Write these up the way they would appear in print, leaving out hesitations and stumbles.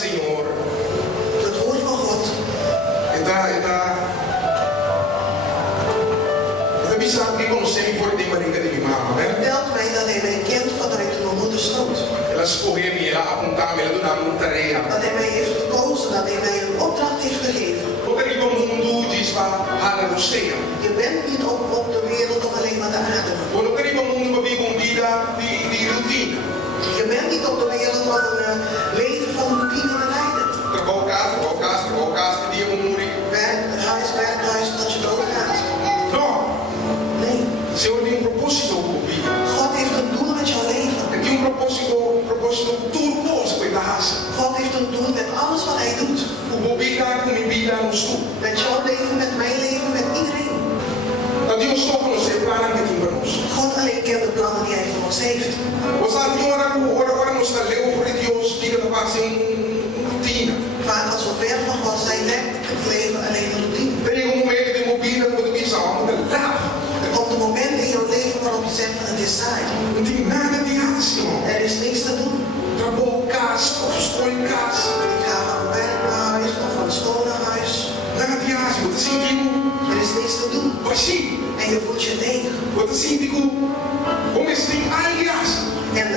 Senhor. Het woord van God. Ita bisa i-conoscere fuori dei marica di mama. Vertelt mij dat hij mij kent vanuit mijn moeders schoot. Ela escorreu me, ela apontava, ela donava uma tarefa. Dat hij mij heeft gekozen, dat hij mij een opdracht heeft gegeven. Quando ele no mundo diz para Hana Rosteia. Je bent niet op de wereld om alleen maar te ademen. Quando ele no mundo para viver uma vida de rotina. Je bent niet op de wereld om een leven van routine te leiden. Trabalho, casa, dia vou morrer. Werk, huis, dat je doodgaat. Não. Nee. O Senhor tem propósito com a vida. God heeft een doel met jouw leven. Ele tem propósito turboso com a raça. God heeft een doel met alles wat hij doet. O vida com a vida no sul. Met jouw leven, met mijn leven, met iedereen. Dat Deus toca nos plannen que tem para nós. God alleen kent de plannen die hij voor ons heeft. Você tem hora nos está leu voor Deus que ele vai fazer rotina. Vaak als we ver van God zijn, lijkt het leven alleen een routine. Tem momento de mobile quando bisa alma de laag. Er komt een moment in jouw leven waarop je zegt van het is saai. Não tem nada de ação. Er is niks te doen. Trabalho, casa, of school in casa. Ik ga van werk naar huis of van school naar huis. Nada de ação. Você sente Er is niks te doen. vazio. En je voelt je leeg. Você sente como esse tem aliás. En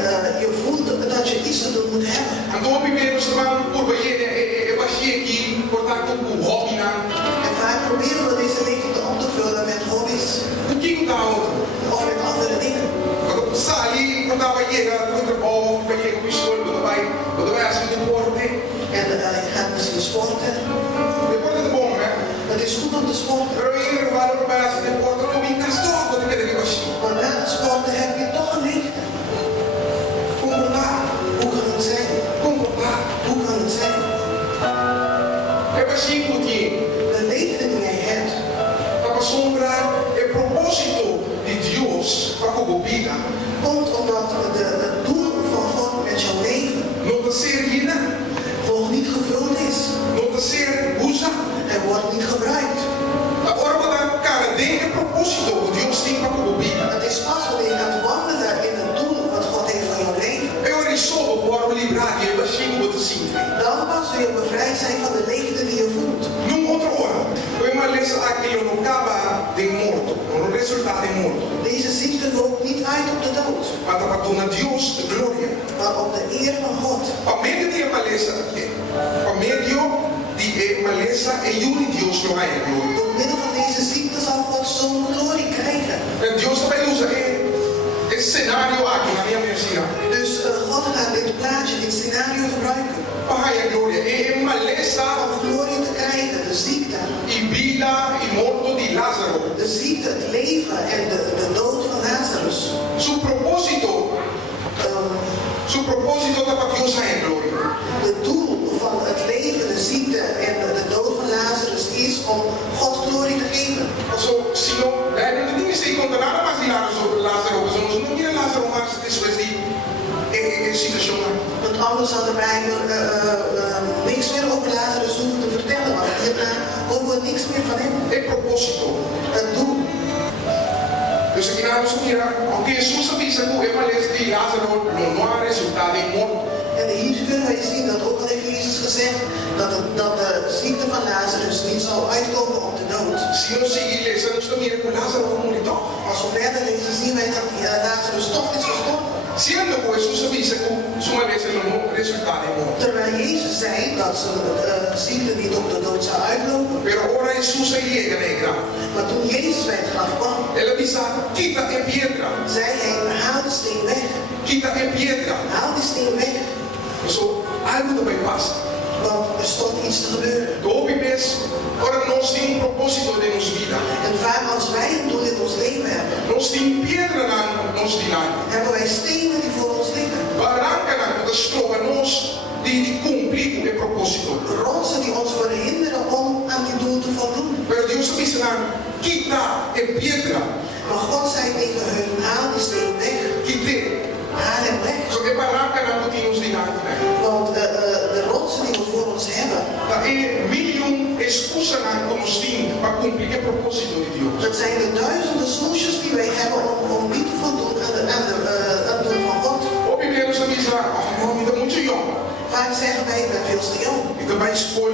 je voelt dat je iets te doen moet hebben. Então o primeiro se vai por banheiro é vazio aqui, portanto o hobby na. En vaak proberen we deze leegte op te vullen met hobby's O que dá outro? of met andere dingen. Quando sai, quando vai chegar, quando vai chegar com escola, quando vai assim de porte. En je gaat misschien sporten. Depois é bom, né? Het is goed om te sporten. Pero eu vou para assim de porte, não me gastou quando quer que vazio. Maar na het sporten heb je toch een leegte. Como lá? Hoe kan het zijn? Como lá? Hoe kan het zijn? É vazio porque De leegte die jij hebt, para sombrar é propósito de Deus para a vida. komt omdat het doel van God met jouw leven Não está ser llena, nog niet gevuld is. não está ser usada. Hij wordt niet gebruikt. Agora vou dar cara dentro do propósito que Deus tem para a vida. Het is pas wanneer je gaat wandelen in het doel wat God heeft van jouw leven. Eu risolvo para livrar de vazio que você sente. Dan pas zul je bevrijd zijn van de leegte die je voelt. Numa outra hora, foi uma lesson aquilo não acaba de morto, não resultado de morto. Deze ziekte loopt niet uit op de dood, Mas para tornar Deus de glória. maar op de eer van God. Para meio de uma lesson, para meio de uma lesson é une Deus não é glória. Door middel van deze ziekte zal God zo'n glorie krijgen. E Deus vai usar esse cenário aqui na minha mensagem. Dus God gaat dit plaatje, dit scenario gebruiken Para a glória é uma lesson om glorie te krijgen. De ziekte, e vida e morto de Lázaro. de ziekte, het leven en de dood van Lazarus. Seu propósito é para Deus é glória. Het doel van het leven, de ziekte en de dood van Lazarus is om God glorie te geven. So, se não, não tem que se contar nada mais de Lázaro, porque não tinha Lázaro mais depois de situação. Want anders hadden wij niks meer over Lazarus hoeven te vertellen. Want hierna horen we niks meer van hem. É propósito. Het doel. Dus aqui na nossa mira, aunque Jesus avisa que é uma lesson de Lázaro, não há resultado em morto. En hier kunnen wij zien dat ook al heeft Jezus gezegd dat de ziekte van Lazarus niet zal uitkomen op de dood. Se não seguir lesa, nós estamos mirando que Lázaro vai morrer toch. Als we verder lezen zien wij dat Lazarus toch is gestorven. Sendo que Jesus avisa que uma lesson não há resultado em morto. Terwijl Jezus zei dat zijn ziekte niet op de dood zou uitlopen. Pero ora Jesus chega na grave. Maar toen Jezus bij het graf kwam, Ele avisa, quita a pedra, zei hij, haal de steen weg. quita a pedra. Haal die steen weg. So, algo não vai passar. Want er stond iets te gebeuren. Do OBP's, ora nós temos propósito de nos vida. En vaak als wij een doel in ons leven hebben, Nós temos pedra na nos dinar. hebben wij stenen die voor ons liggen. Barranca na que estroga nós de cumprir o propósito. Rotsen die ons verhinderen om aan die doel te voldoen. Pero Deus avisa na quita a pedra, Maar God zei tegen hun, haal die steen weg. quite. Haal hem weg. So é barranca na que temos dinar. Want de rotsen die we voor ons hebben, Da é milhão excusas na que nós temos para cumprir o propósito de Deus. dat zijn de duizenden smoesjes die wij hebben om niet te voldoen aan het doel van God. O primeiro avisa, oh, me dá muito jong. Vaak zeggen wij, ik ben veel te bij school.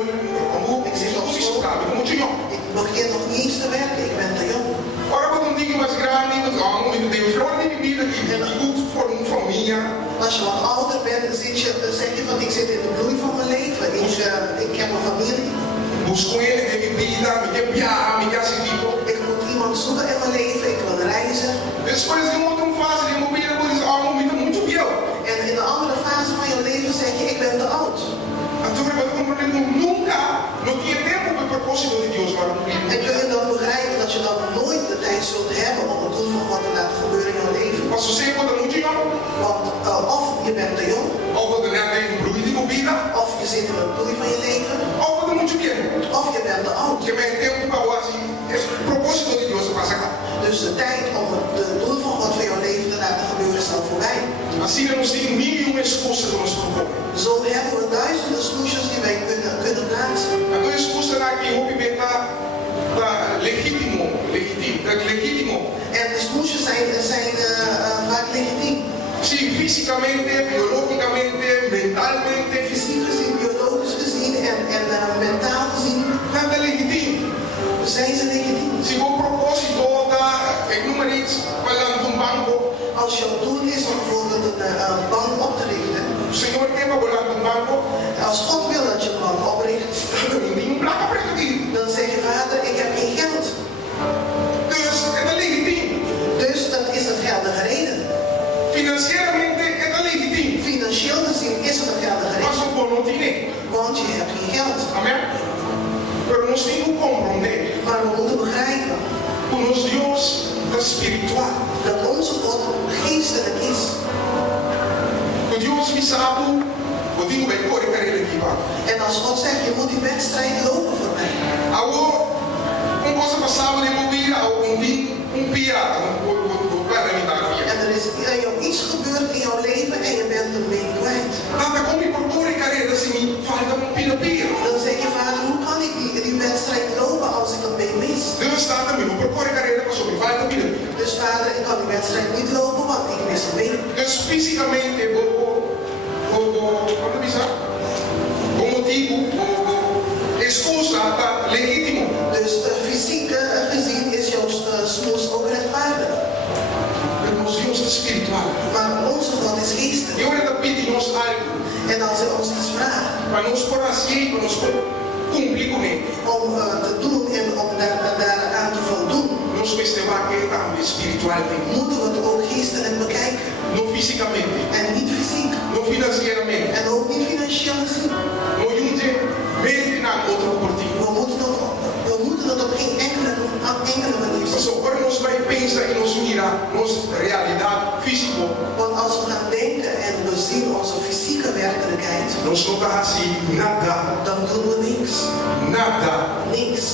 Ik zit op school. Ik moet je jong. Ik begin nog niet eens te werken, ik ben te jong. Waarom moet ik was graag niet met aan? Moet ik de vrouw niet meer dat ik goed voor een familie. Als je wat ouder bent, dan zeg je van ik zit in de bloei van mijn leven. Ik heb een familie. Ik moet iemand zoeken in mijn leven, ik wil reizen. En in de andere fase van je leven zeg je ik ben te oud. En kun je dan begrijpen dat je dan nooit de tijd zult hebben om het doel van God te laten gebeuren in je leven? Want of je bent te jong, of je zit in de bloei van je leven, of je bent te oud. Dus de tijd om het doel van God voor jouw leven te laten gebeuren is al voorbij. Zo hebben we duizenden smoesjes die wij kunnen plaatsen. En de smoesjes zijn vaak legitiem. Físicamente, biológicamente, mentalmente, Fysiek gezien, biologisch gezien en mentaal gezien. nada legítimo. Zijn ze legitiem? Se o propósito da, ik noem maar iets, falando um banco, Als jouw doel is om bijvoorbeeld een bank op te richten. o Senhor quer falando um banco, Als God wil dat je een bank opricht, nenhum placa para aqui. dan zeg je vader, ik heb geen geld. Dus het is legitiem. Dus dat is een geldige reden. Financieramente het is legitiem. Financieel gezien is het een geldige Mas reden. o bom não tem. Want je hebt geen geld. Amém? Pero nós temos que compreender Maar we moeten begrijpen que o nosso Deus é espiritual. dat onze God geestelijk is. O Deus me sabe, o Deus vai correr para ele aqui, pá. En als God zegt, je moet die wedstrijd lopen voor mij. Algo, coisa passava de bobeira, um pirata, En er is iets gebeurd in jouw leven en je bent een been kwijt. nada como ir por toda a carreira assim, falta um pira. Dan zeg je vader, hoe kan ik die wedstrijd lopen als ik een been mis? Deus está também no por toda a carreira, mas sobre falta pira. Dus vader, ik kan die wedstrijd niet lopen, want ik mis een been. Dus fisicamente, como diz, o motivo, excusa está legítimo. Dus fysiek gezien is jouw smoes ook rechtvaardig. Pero nós Deus é espiritual. Maar onze God is geestelijk. E agora está pedindo nós algo, En als hij ons iets vraagt para nós por assim, para nós cumprir com ele. om te doen en om daaraan te voldoen, Nós precisamos que também espiritualmente, moeten we het ook geestelijk bekijken. não fisicamente, En niet fysiek. não financeiramente. En ook niet financieel gezien. Não junte mente na outra oportunidade. We moeten het op geen enkele manier Mas zien. agora nós vai pensar e nós mirar nossa realidade física. Want als we gaan denken en we zien onze fysieke werkelijkheid, Nós não está assim nada, dan doen we niks. nada. Niks.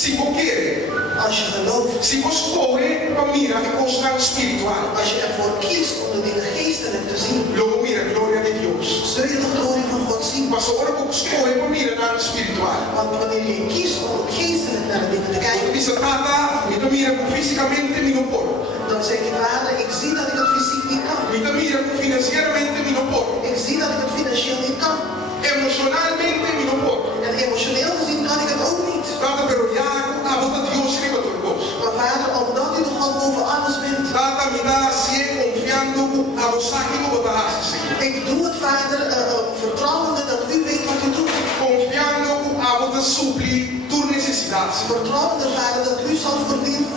Se você quer, Als je gelooft, se você correr para mirar a coisa espiritual, als je ervoor kiest om de dingen geestelijk te zien, logo mira a glória de Deus. zul je de glorie van God zien. Mas agora você correr para mirar na espiritual. Want wanneer je kiest om geestelijk naar de dingen te Quando kijken, diz nada, me mira fisicamente, me não pode. dan zeg je vader, ik zie dat ik het fysiek niet kan. Me mira financeiramente, me não pode. Ik zie dat ik het financieel niet kan. Emocionalmente, me não pode. En emotioneel gezien kan ik het ook niet. Nada, pero ya a volta de Deus chega a tua coisa. Maar vader, omdat u de God boven alles bent, Nada me dá assim, confiando a los águilas que botar assim. ik doe het vader, vertrouwende dat u weet wat u doet. Confiando a botar suprir tus necessidades. Vertrouwende vader dat u zal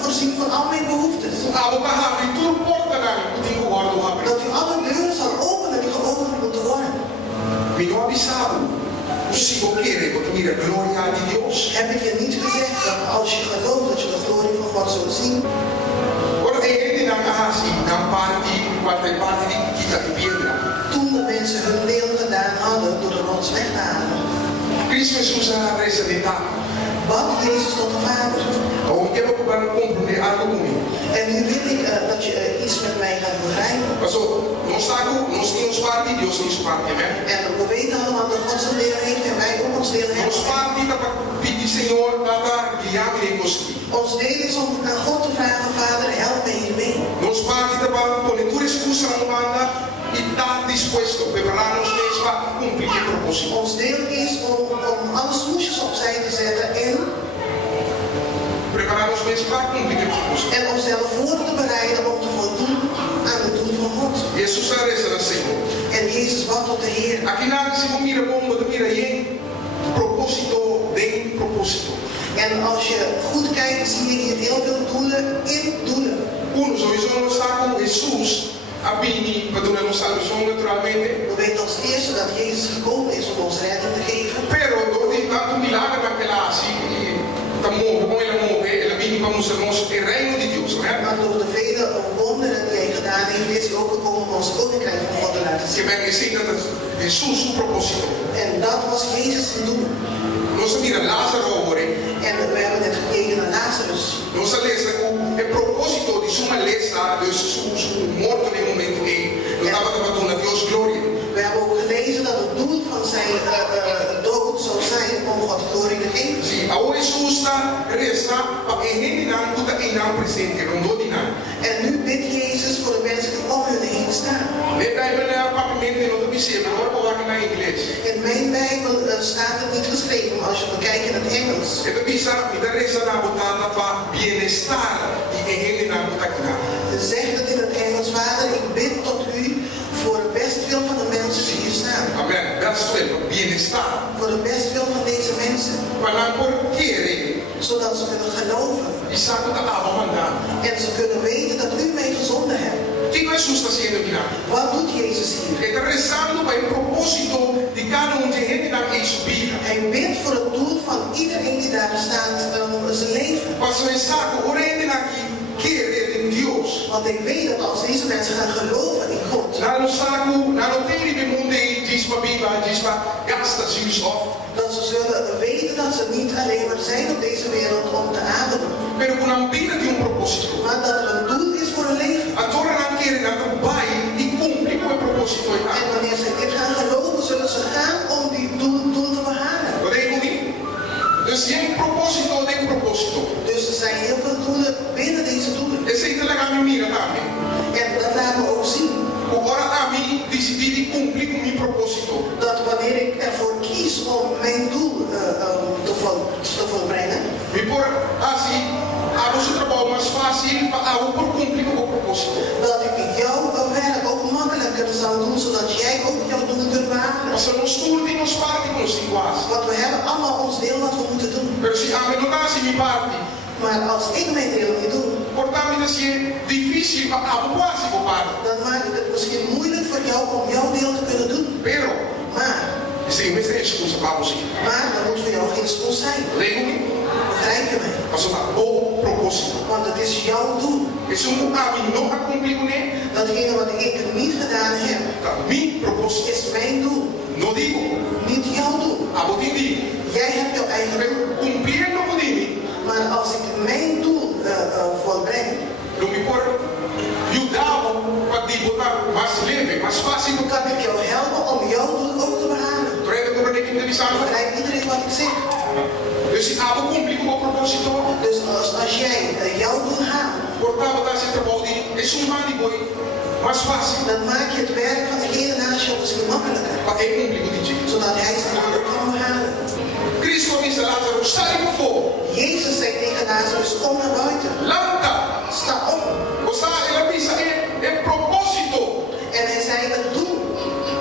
voorzien van al mijn behoeftes. A botar abrir tua porta na que tem que guardar abrir. Dat u alle deuren zal openen die geopend moeten worden. Melhor avisado. Se você quer, porque mira a glória de Deus. Heb ik je niet gezegd dat als je gelooft dat je de glorie van God zult zien? Ora, ele não é assim, não parte, quarta parte de quita de pedra. Toen de mensen hun deel gedaan hadden door de rots weg te halen, Cristo Jesus a representar. bad Jezus tot de Vader. Ou que eu vou compreender algo comigo. En nu wil ik dat je iets met mij gaat begrijpen. Pastor, nós temos parte de Deus, temos parte, amém? En we weten allemaal dat God zijn deel heeft en wij ook ons deel Nós hebben. parte da pedir Senhor, nada guiar-me em você. Ons deel is om naar God te vragen, Vader, help mij hiermee. Nós parte da poner tua excusa na banda e estar disposto a preparar-nos mesmo para cumprir o propósito. Ons deel is om mensen para cumprir o propósito. En onszelf voor te bereiden om te voldoen aan het doel van God. Jesus a reza do Senhor. En Jezus bad tot de Heer. Aqui na se mira como de mira em propósito, bem propósito. En als je goed kijkt, zie je hier heel veel doelen in doelen. Uno, sowieso não está com Jesus a bini para dar uma salvação naturalmente. We weten als eerste dat Jezus gekomen is om ons redding te geven. Pero door die tanto milagre naquela assim, como ele bini para mostrarmos o reino de Deus, né? Maar door de vele wonderen die hij gedaan heeft, is hij ook gekomen om ons koninkrijk van God te laten Que zien. bem assim dat Jesus o propósito. En dat was Jezus zijn doel. Nós mira Lázaro hoor. En we hebben net gekeken naar Lazarus. Nós lesa o propósito de sua lesa, de su morto no momento em, não estava dando a Deus glória. We hebben ook gelezen dat het doel van zijn dood zou zijn om God glorie te geven. Sim, a Jesus está resta para ele não puta em não presente, não do de nada. En nu bidt Jezus voor de mensen die om hun heen staan. Net daar ben ik papamento no do bicê, mas agora vou aqui na inglês. In mijn Bijbel staat het niet geschreven, maar als je bekijkt in het Engels. E do bisa, me dá resta na botada para bem-estar de ele não puta aqui nada. Zegt het in het Engels, Vader, ik bid tot u voor het bestwil van de mensen die hier staan. Amém. That's it, bem-estar. Voor het bestwil van deze mensen. Para não por querer, Zodat ze kunnen geloven. e sabe da aba mandar. En ze kunnen weten dat u mij gezonden hebt. O que Jesus está sendo aqui? Wat doet Jezus hier? Ele está rezando para o propósito de cada de gente na que subir. Hij bidt voor het doel van iedereen die daar staat zijn leven. Mas o saco, o gente na que querer em Deus. Want hij weet dat als deze mensen gaan geloven in God. Na no saco, na no tem de mundo e diz para Bíblia, diz para gasta seus of. Dat ze zullen weten dat ze niet alleen maar zijn op deze wereld om te ademen. Pero com a vida de propósito. Maar dat er een doel is voor hun leven. A Torre não quer na pai e cumprir com o propósito. En wanneer ze dit gaan geloven, zullen ze gaan om die doel te behalen. Wat denk je niet? Dus je propósito tem propósito. Dus er zijn heel veel doelen binnen deze doelen. Esse aí legal me mira também. En dat laat me ook zien. Agora a mim decidi de cumprir com meu propósito. Dat wanneer ik ervoor kies om mijn doel te volbrengen. Me por assim, a nosso trabalho mais fácil para por cumprir com o propósito. Dat ik jouw werk ook makkelijker zal doen, zodat jij ook jouw doel kunt behalen. Mas nós tudo temos parte com os iguais. Want we hebben allemaal ons deel wat we moeten doen. Pero se a mim não dá assim minha parte, Maar als ik mijn deel niet doe, portanto assim difícil para a quase com parte. dan maak ik het misschien moeilijk voor jou om jouw deel te kunnen doen. Pero Maar, isso aí não é excusa para você. dat moet voor jou geen excuus zijn. Lembra-me? Begrijp je mij? Mas o propósito. Want het is jouw doel. Isso a mim não a cumprir com ele. Datgene wat ik niet gedaan heb, Meu propósito. is mijn doel. Não digo. Niet jouw doel. A você digo. Jij hebt jouw eigen doel. Cumprir não pode. Maar als ik mijn doel volbreng, Não me por ajudar para te botar mais leve, mais fácil. dan kan ik jou helpen om jouw doel ook te behalen. Treinta por que tem visão. Begrijpt iedereen wat ik zeg? Dus se a cumprir com o propósito, Dus als jij jouw doel haalt, portava da se trabalho de é humano e boi mais fácil. dan maak je het werk van degene naast je misschien makkelijker. Para ele cumprir com o dito. Zodat hij zijn doel ook kan behalen. Cristo disse a Lázaro, sai para fora. Jezus zei tegen Lazarus, kom naar buiten. Levanta. Sta op. Ou seja, ele disse, é propósito. En hij zei, het doel.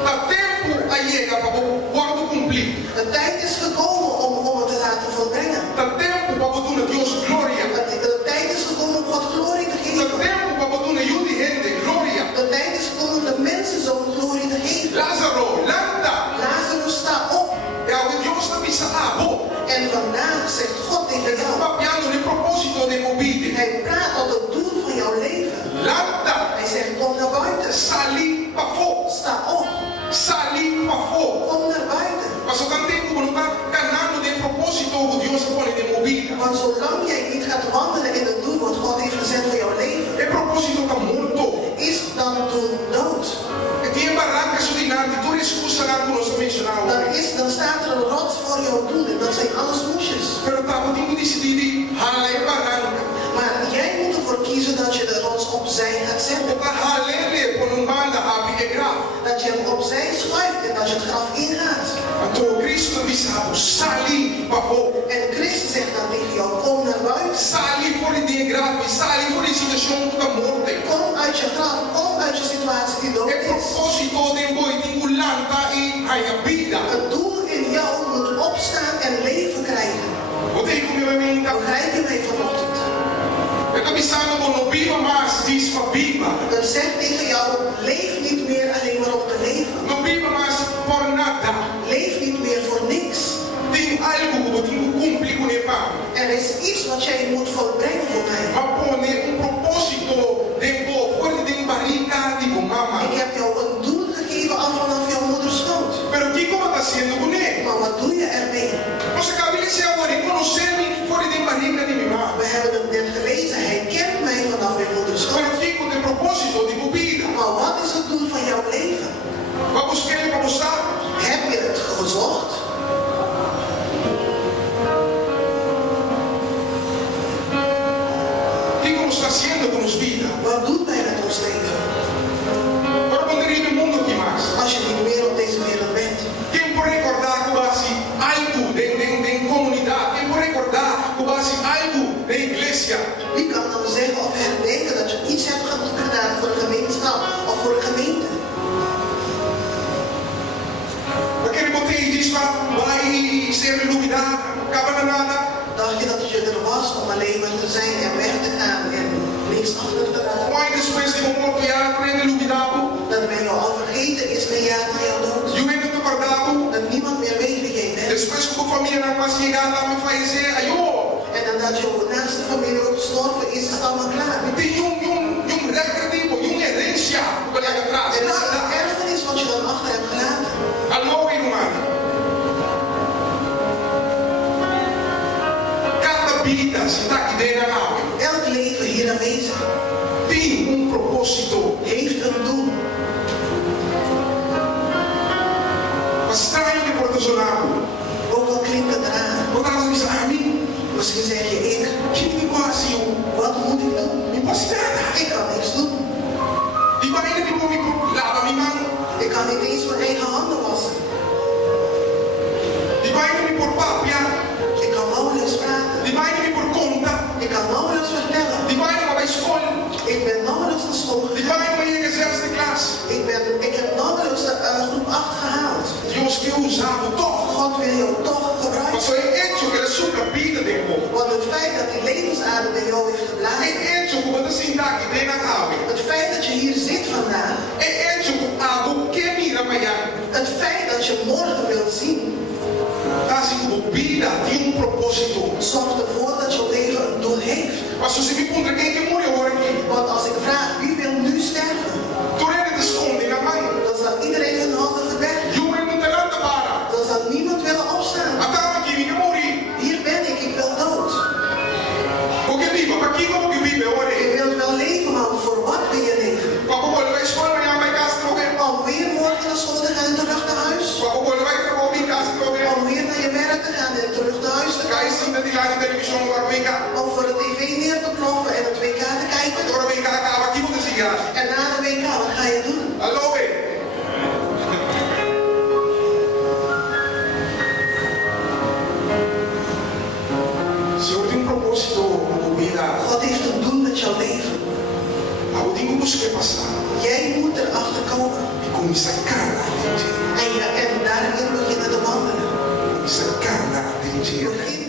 Dá tempo a chegar para quando cumprir. De tijd is gekomen om het te laten volbrengen. Dá tempo para botar na Deus glória. De tijd is gekomen om God glorie te Dá geven. tempo para botar na Jude gente glória. De tijd is gekomen om de mensen zo'n glorie te geven. Lázaro, levanta. Lazarus, sta op. É o Deus da missa En vandaag zegt God tegen jou. papiando de propósito de movida. Hij praat tot het doel van jouw leven. Levanta. Hij zegt, kom naar buiten. Sali para fora. Sta op. Sali para fora. Kom naar buiten. Mas o tempo não está ganhando de propósito o Deus põe de movida. Want zolang jij niet gaat wandelen in het doel wat God heeft gezet voor jouw leven, É propósito está morto. is dan doel dood. E tem barrancas ordinarias, tu excusa lá que nós mencionamos. Dan staat er een rots voor jouw doel en dat zijn alles moesjes. Pero estava tendo decidido ralar a barranca. Maar jij moet ervoor kiezen dat je de rots opzij gaat zetten. Para ralar-lhe por banda a grave. Dat je hem opzij schuift en dat je het graf ingaat. Então Cristo disse, sali para fora. En Christus zegt dan tegen jou, kom naar buiten. Sali fora de uit je graf, kom uit je situatie die dood El is. propósito de Boitingulanta y Hayapida. Het doel in jou moet opstaan en leven krijgen. Wat ik kom je mee in dat. Begrijp je mij vanochtend? Het is bestaan op een obiba maar is van biba. Het zegt tegen jou, leef niet meer alleen maar om te leven. Obiba maar por nada. Leef niet meer voor niks. Tem algo que eu tenho que cumprir com ele. Er is iets wat jij moet volbrengen voor mij. Maar pone propósito de boa, fora de barriga de mama. Ik heb jou een doel gegeven al vanaf jouw moeders schoot. Pero que como está haciendo con ele? Maar wat doe je ermee? Você acabou de ser agora conhecer-me fora de barriga de minha mama. We hebben het net gelezen, hij kent mij vanaf mijn moeders schoot. Pero que com o propósito de vida. Maar wat is het doel van jouw leven? Wat buscar para buscar? Heb je het gezocht? Que como está haciendo con ons vida? Wat doet mij met ons leven? Para poder ir no mundo que mais. Als je niet meer op deze wereld bent. Quem pode recordar que base algo de comunidade? Quem pode recordar que base algo de igreja? Wie kan dan zeggen of herdenken dat je iets hebt gedaan voor een gemeenschap of voor een gemeente? Aquele botei diz lá, vai ser iluminado, acaba na nada. Dacht je dat je er was om alleen maar te zijn en weg te gaan en niks achter te laten? Mas depois de um morto já aprende iluminado. Dat ben je al vergeten is een jaar na jouw dood. E o ente do guardado. Dat niemand meer weet wie jij bent. Depois que a família não vai chegar lá me falecer, aí ó. En nadat je naaste familie ook gestorven is, is het allemaal klaar. Tem recordativo, herência para lá atrás. Er is een erfenis wat je dan achter hebt gelaten. Alô, irmão. Cada vida está aqui dentro da água. Elk leven hier aanwezig Tem propósito. heeft een doel. Mas estranho de protecionado. Ook al klinkt het raar. Quando elas dizem a mim, Misschien zeg je ik. que me quase eu. Wat moet ik doen? Me posso nada. Ik kan niks doen. E vai ainda que me lava minha mão. Ik kan niet eens mijn eigen handen wassen. E vai ainda me por papia. Ik kan nauwelijks praten. E vai ainda me por conta. Ik kan nauwelijks vertellen. E vai ainda para a escola. Ik ben nauwelijks naar school E gegaan. vai ainda para a exército de classe. Ik heb nauwelijks de groep 8 gehaald. Deus que usava toch. God wil jou toch gebruiken. Mas foi hecho que ele supra a vida de povo. Want het feit dat die levensadem in jou heeft É geblazen. hecho que você se dá aqui dentro da água. Het feit dat je hier zit vandaag. É hecho que algo que mira amanhã. Het feit dat je morgen wilt zien. Assim como vida tem propósito. Zorgt ervoor dat je leven een doel heeft. Mas se você me pergunta quem que morreu agora aqui. Want als ik vraag wie wil nu sterven. Tu ele te esconde na mão. Dan zal iedereen hun handen verbergen. E o ele não te levanta para. Dan zal niemand willen opstaan. Até aqui ninguém morre. Hier ben ik wil dood. Porque viva, para quem como que vive agora? Je wilt wel leven, maar voor wat wil je leven? Para como ele vai escola amanhã vai casa de alguém. Om weer morgen naar school te gaan en terug naar huis? Para como ele vai trabalhar em casa de alguém. Om weer naar je werk te gaan en terug naar huis te Cai gaan? sim da de televisão agora vem cá. Om voor de tv neer te ploffen en het WK te kijken? Agora vem cá, acaba aqui você se gasta. En na de WK, wat ga je doen? Alô, velho. Senhor tem propósito com vida. God heeft een doel met jouw leven. Algo tem que buscar passar. Jij moet erachter komen. E começar a caminhar dentro. En daarin beginnen te wandelen. Começar a caminhar dentro. Begin